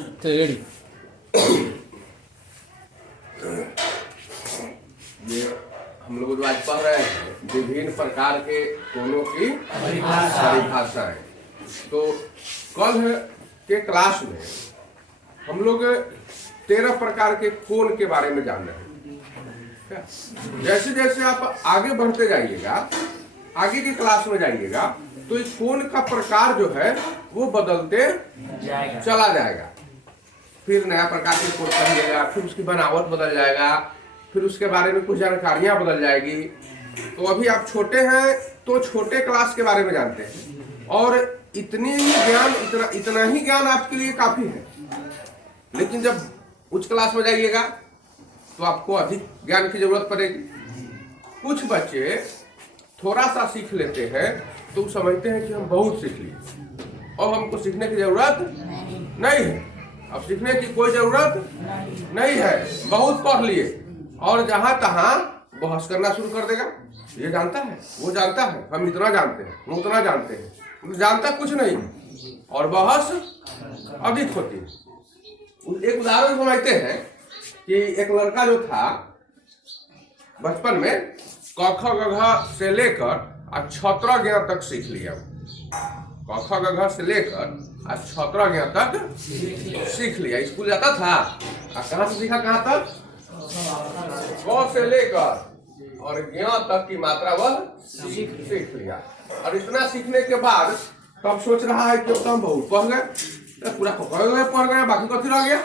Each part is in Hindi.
रेडी। ये हम लोग जो आज पढ़ रहे हैं विभिन्न प्रकार के कोनों की परिभाषाएं। तो कल के क्लास में हम लोग 13 प्रकार के कोण के बारे में जान रहे हैं। जैसे जैसे आप आगे बढ़ते जाइएगा, आगे की क्लास में जाइएगा, तो इस कोण का प्रकार जो है वो बदलते चला जाएगा। फिर नया प्रकार के कोण पढ़िएगा, फिर उसकी बनावट बदल जाएगा, फिर उसके बारे में कुछ जानकारियां बदल जाएगी। तो अभी आप छोटे हैं तो छोटे क्लास के बारे में जानते हैं, और इतनी ही ज्ञान इतना ही ज्ञान आपके लिए काफी है। लेकिन जब उच्च क्लास में जाइएगा तो आपको अधिक ज्ञान की जरूरत पड़ेगी। कुछ बच्चे थोड़ा सा सीख लेते हैं तो समझते हैं कि हम बहुत सीख लिए और हमको सीखने की जरूरत नहीं है। अब सीखने की कोई जरूरत नहीं है, बहुत पढ़ लिए, और जहां तहां बहस करना शुरू कर देगा। ये जानता है, वो जानता है, हम इतना जानते हैं, हम उतना जानते हैं, जानता कुछ नहीं, और बहस अधिक होती है। एक उदाहरण समझते हैं कि एक लड़का जो था बचपन में क ख ग घ से लेकर आज 6 ज्ञान तक सीख लिया। क ख ग घ से लेकर आज 6 ज्ञान तक सीख लिया। स्कूल जाता था, कहाँ से सीखा, कहाँ तक? क से लेकर और ज्ञ तक की मात्रा वह सीख लिया। और इतना सीखने के बाद तब सोच रहा है कि अब तो हम बहुत पढ़ गए, पूरा पढ़ गए, बाकी कथी रह गया,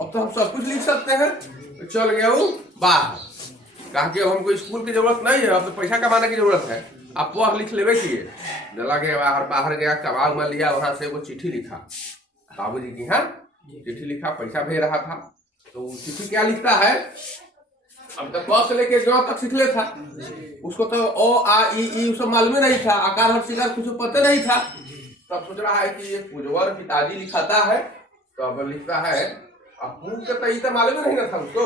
अब तो हम सब कुछ लिख सकते हैं। तो चल गया वो बाहर, कहा कि हमको स्कूल की जरूरत नहीं है, अब तो पैसा कमाने की जरूरत है, आप पढ़ लिख लेवे किए। चला गया बाहर गया, कबाब में लिया, वहां से वो चिट्ठी लिखा बाबूजी की। हाँ, चिट्ठी लिखा, पैसा भेज रहा था। तो चिट्ठी क्या लिखता है, अब तक क से लेके ग तक सीख ले था, उसको तो ओ आ ई सब मालूम नहीं था, आकार हर शिकार कुछ पता नहीं था। तब सोच रहा है कि ये पुजवर पिताजी लिखाता है, तो अब लिखता है, अब पूछ के तो मालूम नहीं ना था उसको,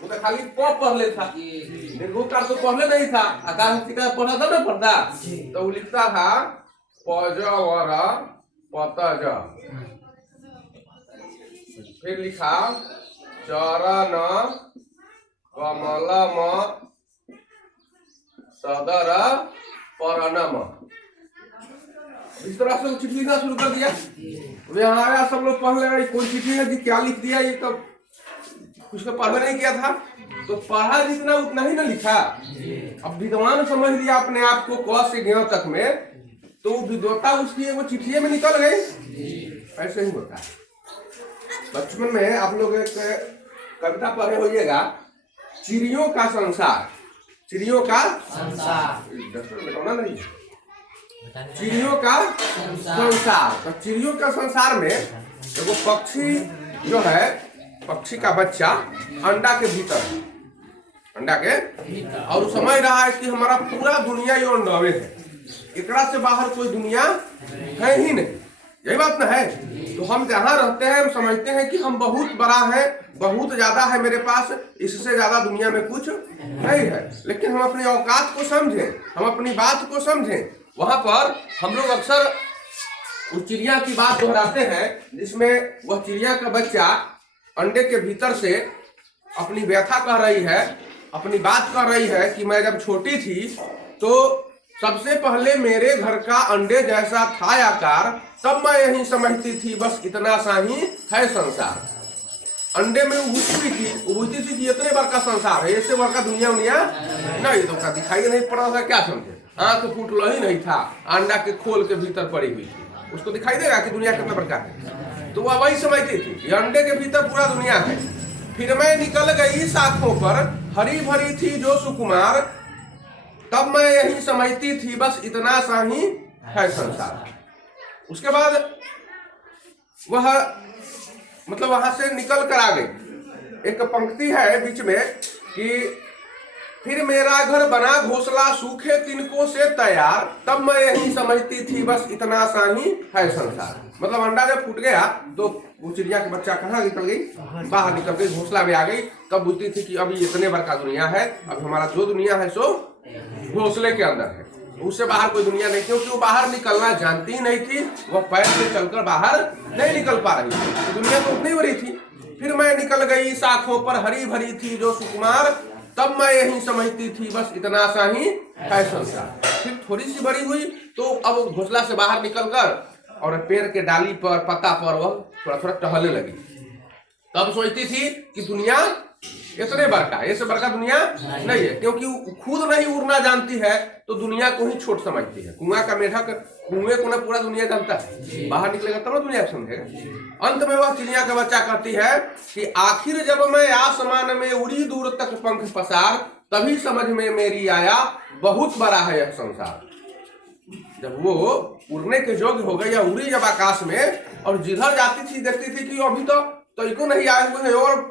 वो तो खाली प पढ़ ले था, निर्भुकार तो पढ़ले नहीं था, आकार हर शिकार पढ़ा था ना पढ़ता। तो वो लिखता था पजवर पतज, फिर लिखा चरण कमलम सदर परनम। इस तरह से चिट्ठी लिखना शुरू कर दिया। यहाँ आया, सब लोग पढ़ ले, कोई चिट्ठी है जी क्या लिख दिया, ये तो कुछ तो पढ़ नहीं किया था, तो पढ़ा जितना उतना ही ना लिखा। अब विद्वान समझ लिया अपने आप को क से ज्ञ तक में, तो विद्वता उसकी वो चिट्ठी में निकल गई। ऐसे ही होता है। बचपन में आप लोग एक कविता पढ़े होइएगा, चिड़ियों का संसार। चिड़ियों का संसार, नहीं, चिड़ियों का संसार। तो चिड़ियों का संसार में देखो, पक्षी जो है, पक्षी का बच्चा अंडा के भीतर है, अंडा के, और समझ रहा है कि हमारा पूरा दुनिया ये अंडावे है, एकरा से बाहर कोई दुनिया है ही नहीं। यही बात ना है। तो हम जहाँ रहते हैं, हम समझते हैं कि हम बहुत बड़ा है, बहुत ज्यादा है मेरे पास, इससे ज्यादा दुनिया में कुछ नहीं है। लेकिन हम अपनी औकात को समझें, हम अपनी बात को समझें। वहां पर हम लोग अक्सर उस चिड़िया की बात दोहराते हैं, जिसमें वह चिड़िया का बच्चा अंडे के भीतर से अपनी व्यथा कह रही है, अपनी बात कह रही है कि मैं जब छोटी थी तो सबसे पहले मेरे घर का अंडे जैसा था आकार, तब मैं यही समझती थी बस इतना सा ही है संसार। अंडे में उबूती थी कि इतने बार का संसार है, इससे बार का दुनिया नहीं, तो दिखाई नहीं पड़ रहा था, क्या समझे, आंख फूटलो ही नहीं था, अंडा के खोल के भीतर पड़ी हुई थी, उसको दिखाई देगा कि दुनिया कितना बड़का है। तो वह वही समझती थी, ये अंडे के भीतर पूरा दुनिया है। फिर मैं निकल गई शाखों पर, हरी भरी थी जो सुकुमार, तब मैं यही समझती थी बस इतना सा ही है संसार। उसके बाद वह मतलब वहां से निकल कर आ गई। एक पंक्ति है बीच में कि फिर मेरा घर बना घोंसला सूखे तिनकों से तैयार, तब मैं यही समझती थी बस इतना सा ही है संसार। मतलब अंडा जब फूट गया तो वो चिड़िया के बच्चा कहाँ निकल गई, बाहर निकल गई, घोंसला में आ गई। तब बुझती थी कि अभी इतने बड़ा दुनिया है, अब हमारा जो दुनिया है सो घोंसले के अंदर है। उससे बाहर कोई दुनिया नहीं, क्योंकि वो बाहर निकलना जानती नहीं थी, वह पैर से चलकर बाहर नहीं निकल पा रही थी, तो दुनिया तो उतनी बड़ी थी। फिर मैं निकल गई, शाखों पर हरी भरी थी जो सुकुमार, तब मैं यही समझती थी बस इतना सा ही है संसार। फिर थोड़ी सी बड़ी हुई तो अब घोंसला से बाहर निकलकर और पेड़ के डाली पर, पत्ता पर वह थोड़ा थोड़ा टहलने लगी। तब सोचती थी कि दुनिया इतने बड़का, ऐसे बड़का दुनिया नहीं है, क्योंकि वो खुद नहीं उड़ना जानती है तो दुनिया को ही छोट समझती है। कुआं का मेढक कुएं को ना पूरा दुनिया जानता है, बाहर निकलेगा तब ना दुनिया समझेगा। अंत में वह चिड़िया का बच्चा कहती है कि आखिर जब मैं आसमान में उड़ी दूर तक पंख पसार, तभी समझ में मेरी आया बहुत बड़ा है यह संसार। जब वो उड़ने के योग्य हो गई या उड़ी जब आकाश में और जिधर जाती थी देखती थी कि अभी तो इनको नहीं आए हुए है और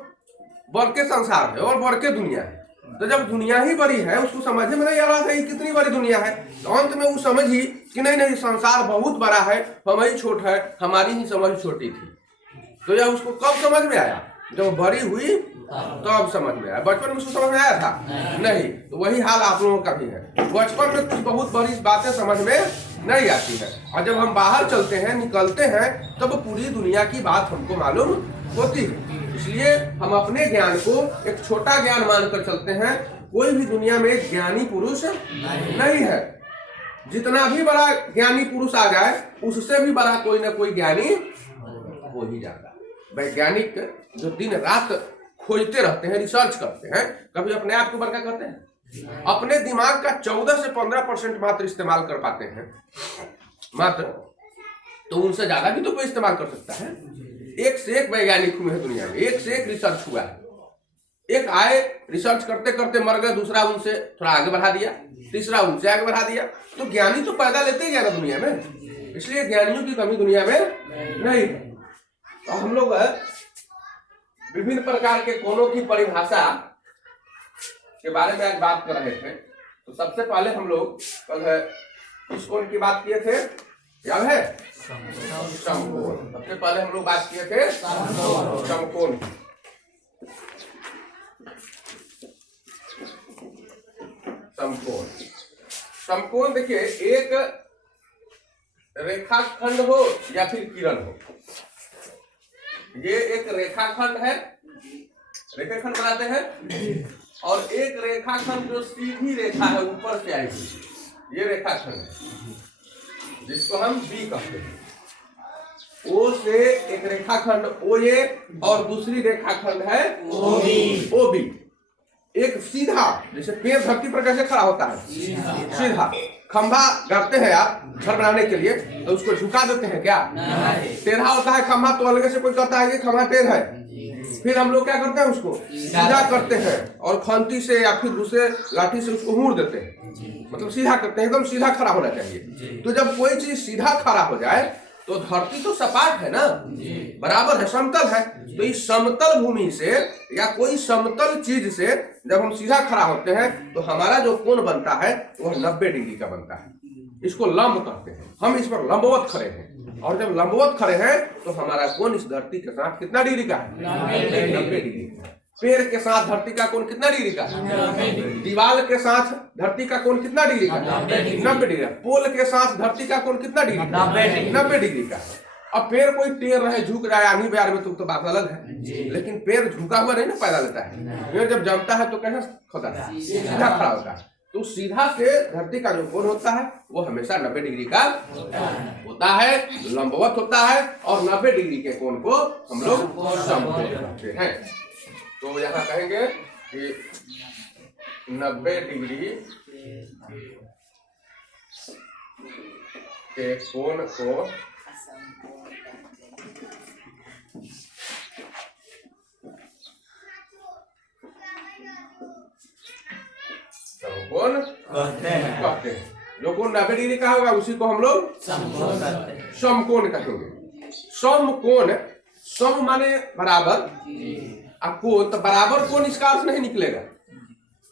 बढ़ के संसार है और बढ़ के दुनिया है। तो जब दुनिया ही बड़ी है उसको समझ में नहीं आ रहा था कितनी बड़ी दुनिया है, तो अंत में वो समझी कि नहीं संसार बहुत बड़ा है, हम ही छोट है, हमारी ही समझ छोटी थी। तो यह उसको कब समझ में आया? जब बड़ी हुई तब समझ में आया। बचपन में उसको समझ में आया था नहीं। तो वही हाल आप लोगों का भी है, बचपन में कुछ बहुत बड़ी बातें समझ में नहीं आती है, और जब हम बाहर चलते हैं, निकलते हैं, तब पूरी दुनिया की बात हमको मालूम होती है। इसलिए हम अपने ज्ञान को एक छोटा ज्ञान मानकर चलते हैं। कोई भी दुनिया में एक ज्ञानी पुरुष नहीं है। जितना भी बड़ा ज्ञानी पुरुष आ जाए उससे भी बड़ा कोई ना कोई ज्ञानी हो ही जाता है। वैज्ञानिक जो दिन रात खोजते रहते हैं, रिसर्च करते हैं, कभी अपने आप को बड़का कहते हैं, अपने दिमाग का 14 से 15% मात्र इस्तेमाल कर पाते हैं मात्र, तो उनसे ज्यादा भी तो कोई इस्तेमाल कर सकता है। एक से एक वैज्ञानिक हुए हैं दुनिया में, एक से एक रिसर्च हुआ है। एक आए रिसर्च करते करते मर गए, दूसरा उनसे थोड़ा आगे बढ़ा दिया, तीसरा उनसे आगे बढ़ा दिया। तो ज्ञानी तो पैदा लेते ही गया ना दुनिया में, इसलिए ज्ञानियों की कमी दुनिया में नहीं। तो हम लोग विभिन्न प्रकार के कोणों की परिभाषा के बारे में आज बात कर रहे थे। तो सबसे पहले हम लोग कल किस कोण की बात किए थे, याद है? समकोण। सबसे पहले हम लोग बात किए थे समकोण। समकोण, समकोण देखिए, एक रेखाखंड हो या फिर किरण हो। ये एक रेखाखंड है, रेखाखंड बनाते हैं, और एक रेखाखंड जो सीधी रेखा है ऊपर से आई हुई, ये रेखाखंड है जिसको हम बी कहते हैं। ओ से एक रेखाखंड ओ ए और दूसरी रेखाखंड है ओ बी। एक सीधा, जैसे पेड़ धरती पर कैसे खड़ा होता है, सीधा। खंभा गाड़ते हैं आप घर बनाने के लिए, तो उसको झुका देते हैं क्या? टेढ़ा होता है खंभा, तो अलग से कोई कहता है कि खंभा टेढ़ा है। फिर हम लोग क्या करते हैं, उसको सीधा करते हैं और खंती से या फिर दूसरे लाठी से उसको मोड़ देते हैं, मतलब सीधा करते हैं, एकदम सीधा खड़ा होना चाहिए। तो जब कोई चीज सीधा खड़ा हो जाए तो धरती तो सपाट है ना, बराबर है, समतल है। तो इस समतल भूमि से या कोई समतल चीज से जब हम सीधा खड़ा होते हैं तो हमारा जो कोण बनता है वह 90 डिग्री का बनता है। इसको लंब कहते हैं। हम इस पर लंबवत खड़े हैं, और जब लंबवत खड़े हैं तो हमारा कोण इस धरती के साथ कितना डिग्री का है? 90 डिग्री का। पेड़ के साथ धरती का कोण कितना डिग्री का है? दीवार के साथ धरती का कोण कितना डिग्री का? 90 डिग्री। पोल के साथ धरती का कोण कितना डिग्री? 90 डिग्री का। अब पेड़ कोई टेढ़ रहे, झुक रहा है, आनी बिहार में तो बात अलग है, लेकिन पेड़ झुका हुआ नहीं ना पैदा लेता है। पेड़ जब जमता है तो कैसा होता है? सीधा खड़ा होता है। तो सीधा से धरती का जो कोण होता है वो हमेशा 90 डिग्री का होता है, लंबवत होता है, और 90 डिग्री के कोण को हम लोग समकोण कहते हैं। तो यहाँ कहेंगे कि 90 डिग्री के कोण को समकोण कहते हैं। जो कोण 90 डिग्री का होगा उसी को हम लोग समकोण कहेंगे। समकोण, सम माने बराबर, कोण तो बराबर कोण, इसका अर्थ नहीं निकलेगा।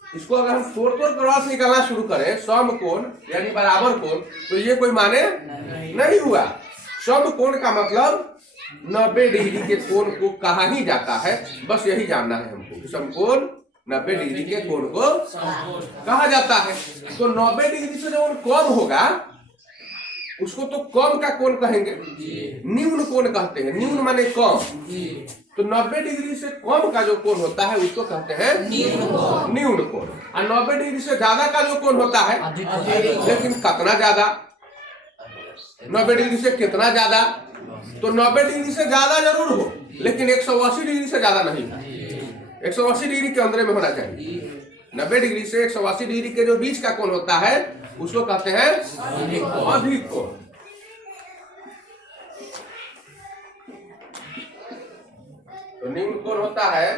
इसको अगर हम तोड़ करवा से निकालना शुरू करें, समकोण यानी बराबर कोण, तो ये कोई माने नहीं हुआ। समकोण का मतलब 90 डिग्री के कोण को कहा ही जाता है, बस यही जानना है हमको। समकोण 90 डिग्री के कोण को कहा जाता है। तो 90 डिग्री से जो कम होगा उसको तो कम का कोण कहेंगे, न्यून कोण कहते हैं। न्यून माने कम। तो 90 डिग्री से कम का जो कोण होता है उसको कहते हैं न्यून कोण। और 90 डिग्री से ज्यादा का जो कोण होता है, लेकिन कितना ज्यादा, 90 डिग्री से कितना ज्यादा, तो 90 डिग्री से ज्यादा जरूर हो लेकिन 180 डिग्री से ज्यादा नहीं। 180 डिग्री के अंदर में होना चाहिए। 90 डिग्री से 180 डिग्री के जो बीच का कोण होता है उसको कहते हैं अधिक कोण। तो न्यून कोण होता है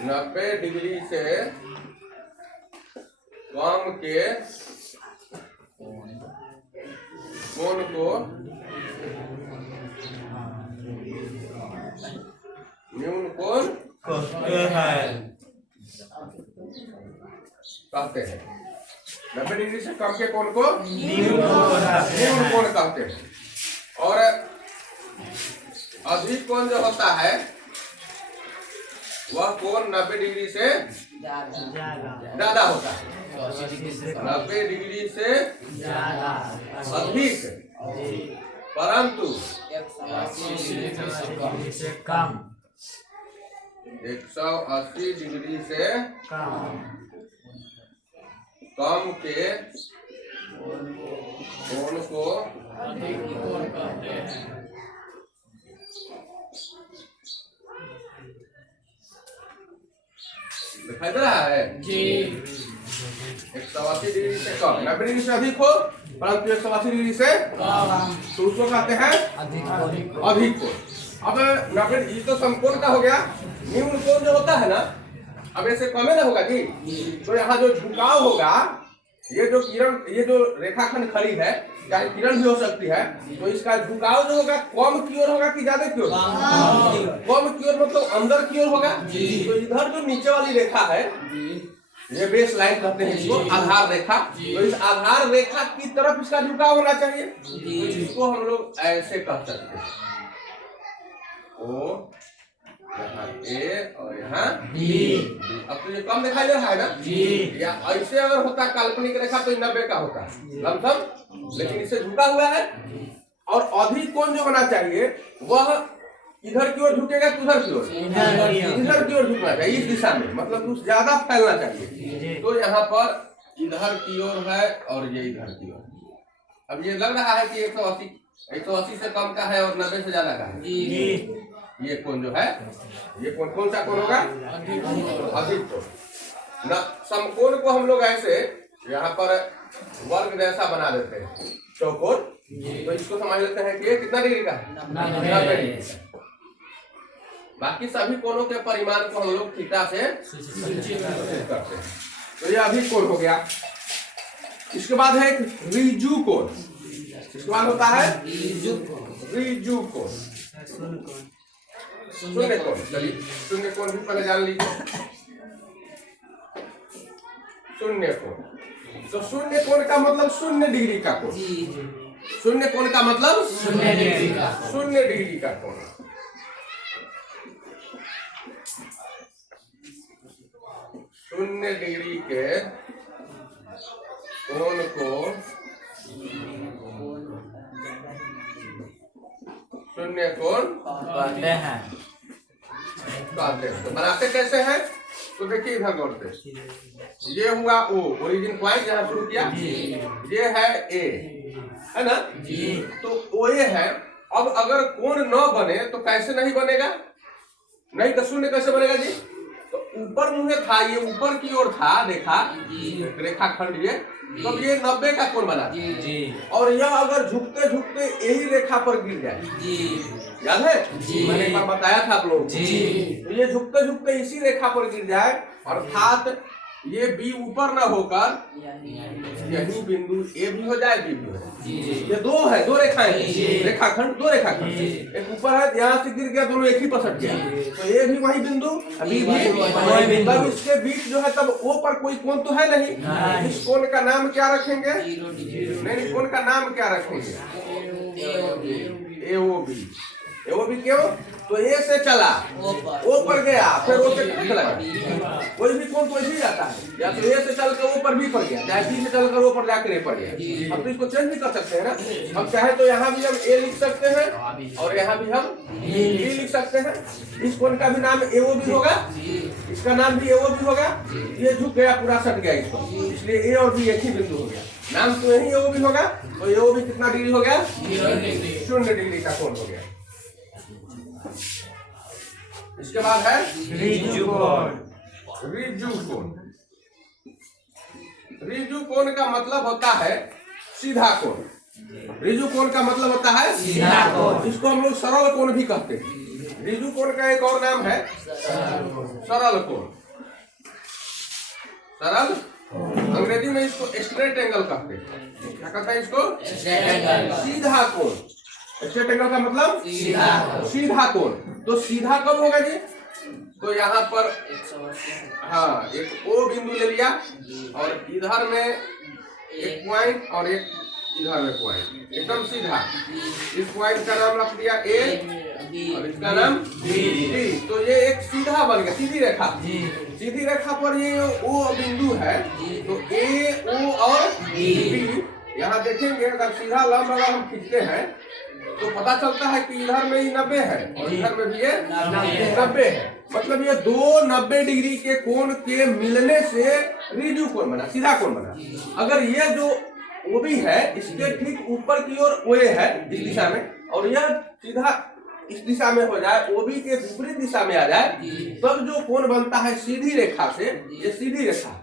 90 डिग्री से कम के कोण को न्यून कोण कहते हैं। 90 डिग्री से कम के कोण को न्यून कोण कहते हैं। और अधिक कोण जो होता है वह कोण 90 डिग्री से ज्यादा होता है। 90 डिग्री से अधिक परंतु 180 डिग्री से कम के कोण को दिखाई दे रहा है जी। 180 डिग्री से कम, 90 डिग्री से अधिक हो परंतु 180 डिग्री से कम, तो उसको कहते हैं अधिक कोण। अब 90 डिग्री तो समकोण का हो गया। न्यून कोण जो होता है ना, अब ऐसे कमे ना होगा जी, तो यहाँ जो झुकाव होगा, ये जो किरण, ये जो रेखाखंड खड़ी है, चाहे किरण भी हो सकती है, तो इसका झुकाव जो होगा कम की ओर होगा कि ज्यादा की ओर? कम की ओर, मतलब अंदर की ओर होगा। तो इधर जो नीचे वाली रेखा है, ये बेस लाइन कहते हैं इसको, आधार रेखा, तो इस आधार रेखा की तरफ इसका झुकाव होना चाहिए। तो इसको हम लोग ऐसे कह सकते हैं, ओ यहाँ ए और यहाँ बी। अब तो ये कम दिखाई दे रहा है ना जी। या ऐसे अगर होता काल्पनिक रेखा तो 90 का होता लमसम, लेकिन इससे झुका हुआ है। और अधिक कोण जो होना चाहिए वह इधर की ओर झुकेगा, उधर की ओर, इधर की ओर झुकना चाहिए, इस दिशा में, मतलब कुछ ज्यादा फैलना चाहिए। तो यहाँ पर इधर की ओर है और ये इधर की ओर। अब ये लग रहा है कि 180 से कम का है और 90 से ज्यादा का है। ये कोण जो है, ये कोण कौन सा कोण होगा? अधिक कोण। न समकोण को हम लोग ऐसे यहाँ पर वर्ग जैसा बना देते हैं, चौकोर। तो इसको समझ लेते हैं कि कितना डिग्री का है? 90 डिग्री। बाकी सभी कोणों के परिमाण को हम लोग थीटा से करते हैं। तो ये अधिक कोण हो गया। इसके बाद है एक ऋजु कोण। इसके बाद होता है ऋजु कोण, शून्य कोण। चलिए शून्य कोण भी पहले जान लीजिए। शून्य कोण, तो शून्य कोण का मतलब 0 डिग्री का कोण। शून्य कोण का मतलब 0 डिग्री का कोण। शून्य डिग्री के कोण को शून्य कोण कहते हैं। तो बनाते कैसे हैं? तो देखिए इधर गौर से, ये हुआ O, ओरिजिन पॉइंट जहाँ शुरू किया, ये है A, है ना जी। तो OA है। अब अगर कोण न बने तो कैसे नहीं बनेगा? नहीं तो शून्य कैसे बनेगा जी? तो ऊपर मुझे था, ये ऊपर की ओर था, देखा रेखा खंड, ये तो ये 90 का कोण बना जी। और यह अगर झुकते झुकते यही रेखा पर गिर जाए, याद है मैंने एक बार बताया था आप लोग, तो ये झुकते झुकते इसी रेखा पर गिर जाए, अर्थात ये बी ऊपर ना होकर यही बिंदु ए भी हो जाए, बी भी हो जाए। ये दो है, दो रेखाएं, रेखाखंड, दो रेखाखंड, एक ऊपर है, यहाँ से गिर गया, दोनों एक ही पसट गया, तो ये भी वही बिंदु, बी भी। तब इसके बीच जो है, तब ओ पर कोई कोण तो है नहीं। इस कोण का नाम क्या रखेंगे? नहीं, कोण का नाम क्या रखेंगे? AOB। AOB क्यों? तो ए से चला ओ पर गया, फिर ओ से कहाँ चला गया? कोई भी कोण तो ऐसे ही जाता है, या तो ए से चलकर ओ पर भी पड़ गया, चाहे बी से चलकर ओ पर जाकर ए पड़ गया। अब तो इसको चेंज भी कर सकते हैं ना, हम चाहे तो यहाँ भी हम ए लिख सकते हैं और यहाँ भी हम बी लिख सकते हैं। इस कोण का भी नाम एओ भी होगा, इसका नाम भी एओ भी होगा। ये झुक गया, पूरा सट गया इस पर, इसलिए ए और बी एक ही बिंदु हो गया, नाम तो यही एओ भी होगा। तो एओ भी कितना डिग्री हो गया? 0 डिग्री का कोण हो गया। इसके बाद है रिजु कोण। रिजु कोण। रिजु कोण का मतलब होता है सीधा कोण। रिजु कोण का मतलब होता है सीधा कोण। इसको हम लोग सरल कोण भी कहते हैं। रिजु कोण का एक और नाम है सरल कोण। सरल, अंग्रेजी में इसको स्ट्रेट एंगल कहते हैं। क्या कहते हैं इसको? सीधा कोण। स्ट्रेट एंगल का मतलब सीधा कोण। तो सीधा कब होगा जी? तो यहाँ पर हाँ एक ओ बिंदु ले लिया और इधर में एक पॉइंट और एक इधर में पॉइंट, एकदम सीधा। इस पॉइंट का नाम रख दिया ए और इसका नाम बी। तो ये एक सीधा बन गया, सीधी रेखा। सीधी रेखा पर ये ओ बिंदु है, तो ए ओ और बी। यहाँ देखेंगे अगर सीधा लंब अगर हम खींचते हैं तो पता चलता है कि इधर में ही 90 है और इधर में भी ये 90 है। मतलब ये दो 90 डिग्री के कोण के मिलने से रिजु कोण बना, सीधा कोण बना। अगर ये जो ओ भी है इसके ठीक ऊपर की ओर ओए है इस दिशा में, और यह सीधा इस दिशा में हो जाए, ओ बी के विपरीत दिशा में आ जाए, तब जो कोण बनता है सीधी रेखा से, ये सीधी रेखा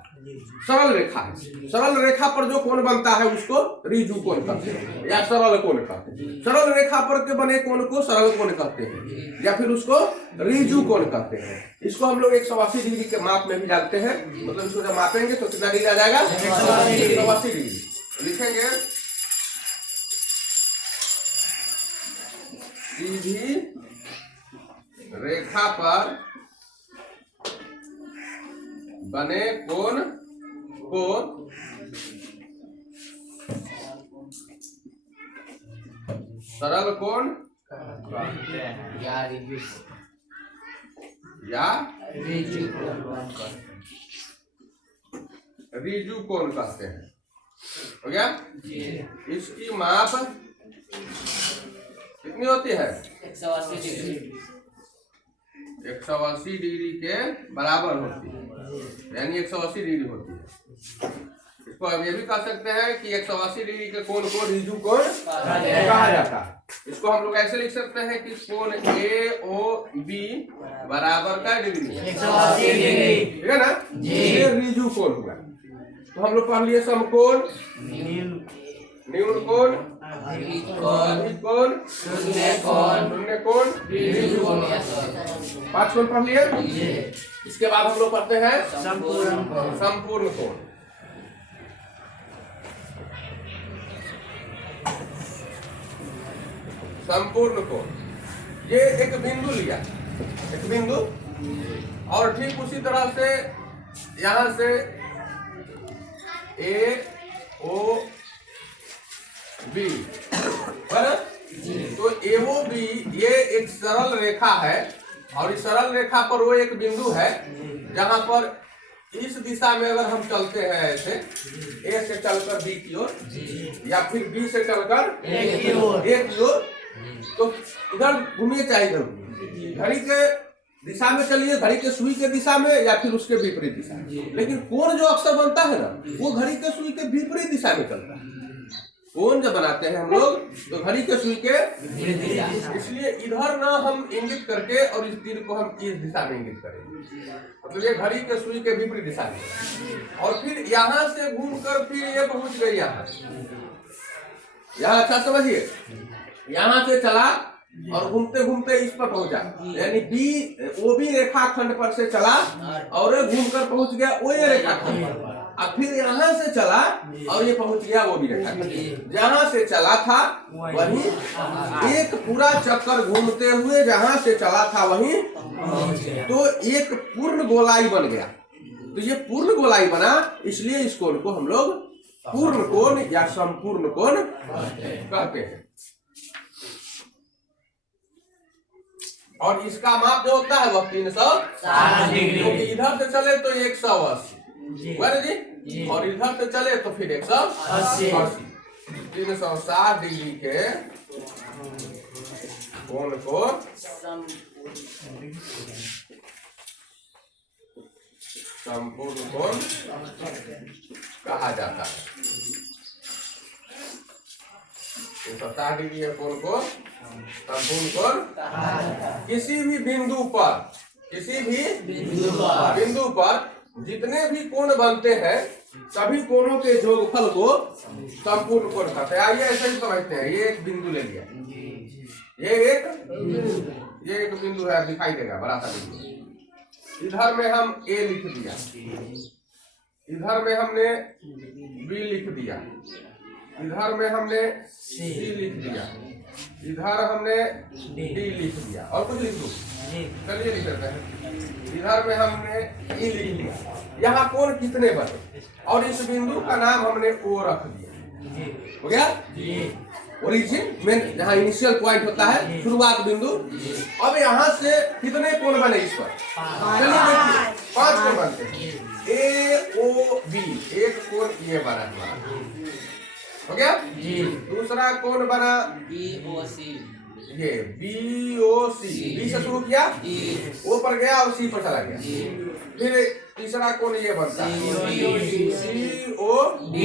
सरल रेखा है। सरल रेखा पर जो कोण बनता है उसको रिजु कोण कहते हैं या सरल कोण कहते हैं। सरल रेखा पर के बने कोण को सरल कोण कहते हैं या फिर उसको रिजु कोण कहते हैं। इसको हम लोग 180 डिग्री के माप में भी जानते हैं। मतलब इसको जब मापेंगे तो कितना डिग्री आ जाएगा? 180 डिग्री। लिखेंगे सीधी रेखा पर बने कोण को सरल कोण या रिजु कोण कहते हैं। हो गया? इसकी माप कितनी होती है? 180 डिग्री के बराबर होती है, यानी 180 डिग्री होती है। इसको हम ये भी कह सकते हैं कि 180 डिग्री के कोण को रिजु कोण कहा जाता है। इसको हम लोग ऐसे लिख सकते हैं कि कोण ए ओ बी बराबर का डिग्री 180 डिग्री, ठीक है ना? ये रिजु कोण हुआ। तो हम लोग पढ़ लिए समकोण, न्यून कोण, कोण, शून्य कोण, रिजु कोण। 5 कोण पढ़ लिए। इसके बाद हम लोग पढ़ते हैं संपूर्ण कोण। संपूर्ण कोण, ये एक बिंदु लिया, एक बिंदु, और ठीक उसी तरह से यहां से ए ओ बी पर, तो एओ बी ये एक सरल रेखा है और इस सरल रेखा पर वो एक बिंदु है जहां पर इस दिशा में अगर हम चलते हैं ऐसे ए से चलकर बी की ओर या फिर बी से चलकर ए की ओर, तो इधर घूमिए चाहे इधर घूमिए, घड़ी के दिशा में चलिए, घड़ी के सुई के दिशा में या फिर उसके विपरीत दिशा में। लेकिन कोण जो अक्सर बनता है ना वो घड़ी के सुई के विपरीत दिशा में चलता है। कोण जब बनाते हैं हम लोग तो घड़ी के सुई के, इसलिए इधर ना हम इंगित करके और इस तीर को हम इस दिशा में इंगित करेंगे, मतलब ये घड़ी के सुई के विपरीत दिशा में। और फिर यहाँ से घूमकर फिर ये पहुंच गई यहाँ अच्छा समझिए, यहाँ से चला और घूमते घूमते इस पर पहुंचा, यानी बी ओ बी रेखाखंड पर से चला और घूमकर पहुंच गया ओ ए रेखाखंड पर। अब फिर यहाँ से चला और ये पहुंच गया वो भी रेखाखंड। जहाँ से चला था वहीं एक पूरा चक्कर घूमते हुए जहाँ से चला था वहीं, तो एक पूर्ण गोलाई बन गया। तो ये पूर्ण गोलाई बना, इसलिए इस कोण को हम लोग पूर्ण कोण या संपूर्ण कोण कहते हैं। और इसका माप जो होता है वह 360 डिग्री। क्योंकि इधर से चले तो 180 हुआ ना जी जी। और इधर से चले तो फिर 180 360 डिग्री के कोण को संपूर्ण कोण कहा जाता है। 360 डिग्री के कोण को संपूर्ण कोण किसी भी बिंदु पर जितने भी कोण बनते हैं सभी कोणों के जोगफल को संपूर्ण कोण कहते हैं। आइए ऐसे ही समझते हैं। ये एक बिंदु ले लिया, ये एक बिंदु है, दिखाई देगा बड़ा सा बिंदु। इधर में हम A लिख दिया, इधर में हमने B लिख दिया, इधर में हमने C लिख दिया, इधर हमने D लिख दिया और कुछ लिख दूं? चलिए लिख देते हैं। इधर में हमने E लिख दिया। यहाँ कोण कितने बने और इस बिंदु का नाम हमने O रख दिया। हो गया? ओरिजिन मेन जहाँ इनिशियल पॉइंट होता है, शुरुआत बिंदु। अब यहाँ से कितने कोण बने इस पर? चलिए देखिए 5 कोण बनते हैं। AOB एक कोण ये बना हमारा, हो गया? दूसरा कोण बना ये BOC, B से शुरू किया, O पर गया और C पर चला गया। फिर तीसरा कोण ये बनता है COD,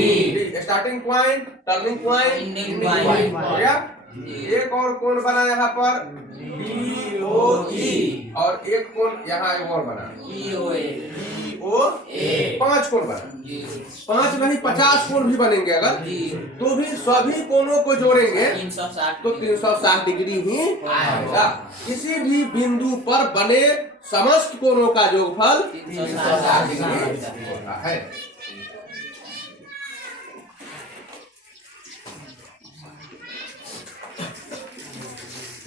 starting point, turning point, हो गया? एक और कोण बना यहाँ पर DOE और एक कोण यहाँ और बना EOA। 5 कोण बना, 5 नहीं 50 कोण भी बनेंगे अगर, तो भी सभी कोणों को जोड़ेंगे तो 360 डिग्री ही आएगा। किसी भी बिंदु पर बने समस्त कोणों का जोगफल 360 डिग्री होता है।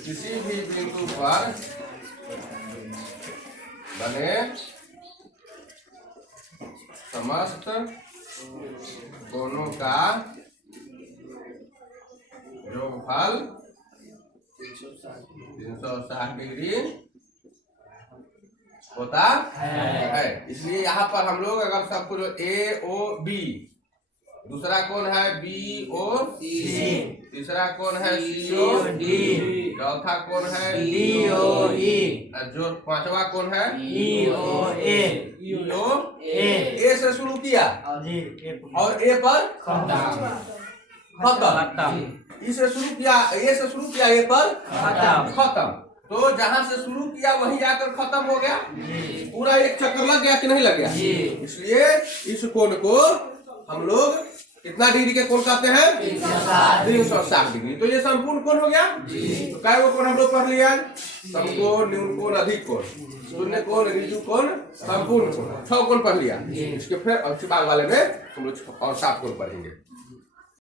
किसी भी बिंदु पर बने समस्त कोणों का योगफल 360 डिग्री होता है। इसलिए यहाँ पर हम लोग अगर सब कुछ AOB, दूसरा कोण है BOC, तीसरा कोण है COD, चौथा कोण है DOE, जो 5वां कोण है EOA। A से शुरू किया और A पर खत्म। E से शुरू किया, A से शुरू किया, A पर खत्म। तो जहां से शुरू किया वहीं जाकर खत्म हो गया, पूरा एक चक्कर लग गया कि नहीं लग गया? इसलिए इस कोण को हम लोग कितना डिग्री के कोण कहते हैं? 360 डिग्री। तो ये संपूर्ण कोण हो गया। तो काय वो कोण हम लोग पढ़ लिया? समकोण, न्यून कोण, अधिक कोण, शून्य कोण, ऋजु कोण, संपूर्ण कोण, 6 कोण पढ़ लिया। इसके फिर बाद वाले में हम लोग और 7 कोण पढ़ेंगे।